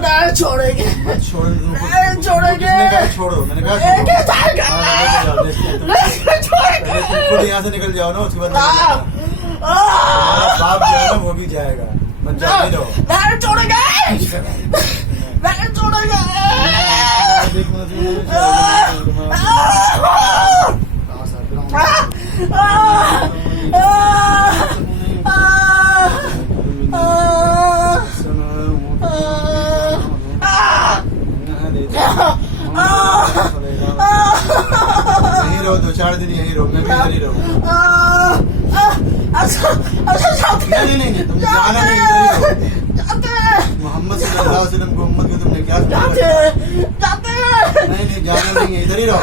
नहीं छोड़ेंगे, नहीं छोड़ेंगे। छोड़ो, मैंने कहा खुद यहाँ से निकल जाओ ना, उसके बाद बाप जो है ना वो भी जाएगा। मत जाने दो, नहीं छोड़ेंगे, नहीं छोड़ेंगे। यहीं रहो, 2-4 दिन यहीं रहो, मैं भी इधर ही रहूँ। नहीं, तुम जाना नहीं, इधर ही रहो। मोहम्मद सल्लल्लाहु अलैहि वसल्लम को उम्मत को तुमने क्या नहीं, जाना नहीं है, इधर ही रहो।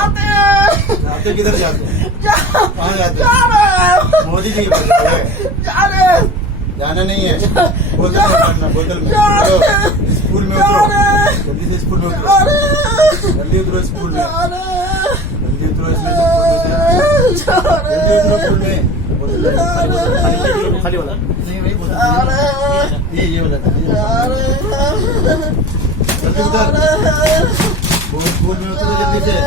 जाते किधर जाते? कहाँ जाते? मोदी जी बोल रहे हैं जाना नहीं है। बोतल में पढ़ना, बोतल में स्कूल में उतरो, जल्दी से स्कूल में उतरो, जल्दी उतरो स्कूल में, जल्दी उतरो इसमें से, जल्दी उतरो स्कूल में। खाली वाला नहीं, वही बोतल ये वाला था। जल्दी उतर, स्कूल में उतरो जल्दी से।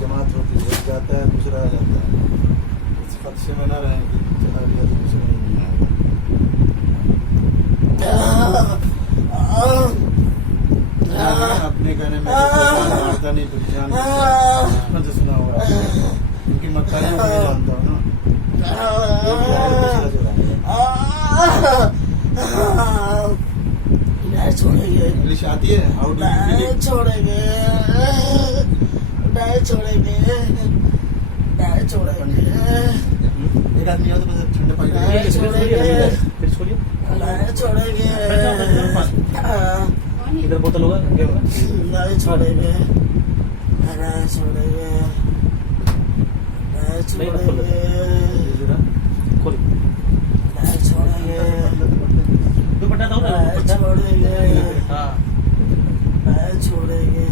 जमात होती है, एक जाता है दूसरा आ जाता है। इस खदशे में न रहें कि चला गया तो दूसरा नहीं आएगा। अपने कहने में मारता नहीं, तो जान से सुना हुआ है, क्योंकि मक्का नहीं जानता हूँ ना। छोड़ेंगे, इंग्लिश आती है? How do you feel? छोड़ेंगे, नहीं छोड़ेंगे, नहीं छोड़ेंगे। एक आदमी आओ तो बस ठंडे पानी नहीं छोड़ेंगे, फिर छोड़िए, नहीं छोड़ेंगे। इधर बोतल होगा, नहीं छोड़ेंगे, नहीं छोड़ेंगे, नहीं छोड़ेंगे, नहीं छोड़ेंगे, दुपट्टा दो ना, नहीं छोड़ेंगे, हाँ नहीं छोड़ेंगे।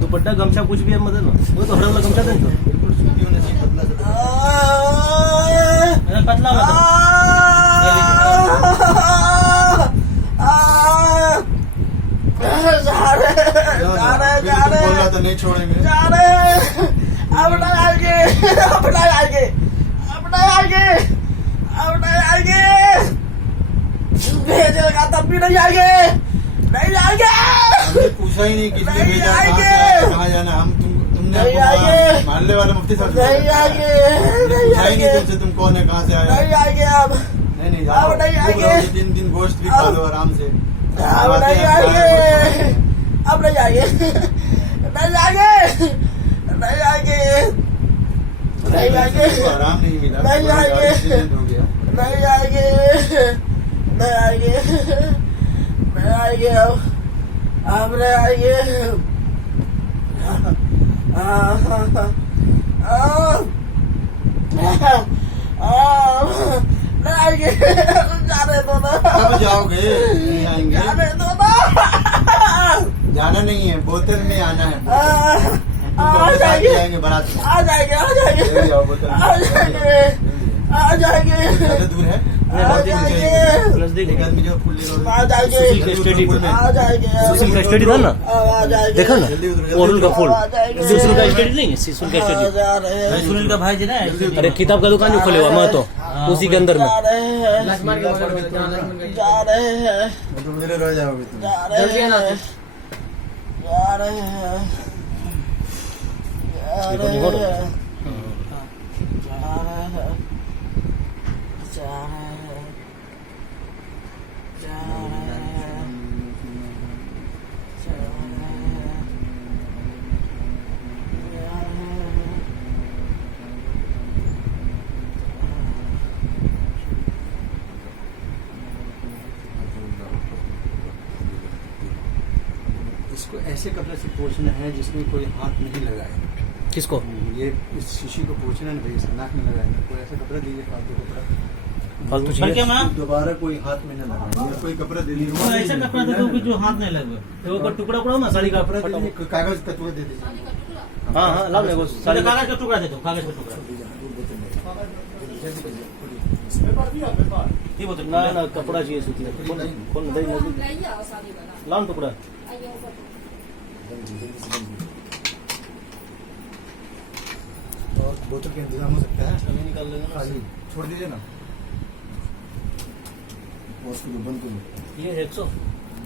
दुपट्टा गमछा कुछ भी है मदद ना, वो तो हरा वाला गमछा था ना, बिल्कुल सूती होना चाहिए, पतला सा। पतला वाला जा रहे तो नहीं छोड़ेंगे, जा रहे अब नहीं आएंगे, अब नहीं आएंगे, अब नहीं आएंगे, अब नहीं आएंगे। भेजेगा तब भी नहीं आएंगे, नहीं आएंगे। हमने पूछा ही नहीं किसने नहीं भेजा, आएंगे। कहाँ जाना। हम तुमने नहीं आएंगे। मानने वाले मुफ्ती साहब नहीं आएंगे, नहीं पूछा ही नहीं आएंगे, तुमसे, तुम कौन है, कहाँ से आए? नहीं आएंगे अब, नहीं अब नहीं आएंगे। 3 दिन गोश्त भी खा लो आराम से। अब नहीं आएंगे, अब नहीं आएंगे, नहीं आएंगे, नहीं आएंगे, नहीं आएंगे, आराम नहीं मिला, नहीं आएंगे, एक्सीडेंट हो गया। नहीं आएंगे, नहीं आएंगे, नहीं आएंगे, अब नहीं आएंगे। नहीं आएंगे, जाने दो ना। कब जाओगे? नहीं आएंगे, जाने दो ना। जाना नहीं है, बोतल में आना है। आ जाएंगे, जाएंगे बारात में, आ जाएंगे, आ जाएंगे, ले जाओ बोतल में। आ जाएंगे, आ जाएंगे, ज्यादा दूर है, आ जाएंगे, एक आदमी जो फूल ले आ जाएंगे, स्टेडी पे। आ जाएंगे, सुशील का स्टडी था ना, आ जाएंगे, देखा ना, जल्दी उतरो, ओरुल का फूल, आ जाएंगे। सुशील का स्टडी नहीं है, सुशील का आ स्टडी, जा रहे हैं, सुनील का भाई जी ना, अरे किताब का दुकान जो खोले हुआ मैं तो उसी के अंदर में। जा रहे हैं, जा रहे हैं, तुम मेरे रह जाओगे तुम। जा रहे हैं, जा रहे हैं, जा रहे हैं, जा रहे हैं, जा रहे हैं, जा रहे हैं, ऐसे कपड़े से पोंछना है जिसमें कोई हाथ नहीं लगाए। किसको? ये इस शीशी को पोंछना है भाई, इस नाक में लगाए, कोई ऐसा कपड़ा दीजिए, फालतू कपड़ा फालतू पर चाहिए? क्या मैम? दोबारा कोई हाथ में न लगाए। ये कोई कपड़ा दे दीजिए, तो ऐसा कपड़ा दे दो कि जो हाथ नहीं लगे। तो ऊपर टुकड़ा पड़ा हो ना साड़ी का कपड़ा दे फटा हुआ। दीजिए, कोई कागज का टुकड़ा दे दीजिए। हाँ हाँ लाओ मेरे को साड़ी साड़ी का। कागज का टुकड़ा दे दो, कागज का टुकड़ा। ये बोतल ना ना कपड़ा चाहिए सूती का। कौन कौन दही नजदीक लाओ ना टुकड़ा। और बोतल का इंतजाम हो सकता है, अभी निकाल लेंगे ना। हाँ जी, छोड़ दीजिए ना, और उसको बंद कर दो। ये 100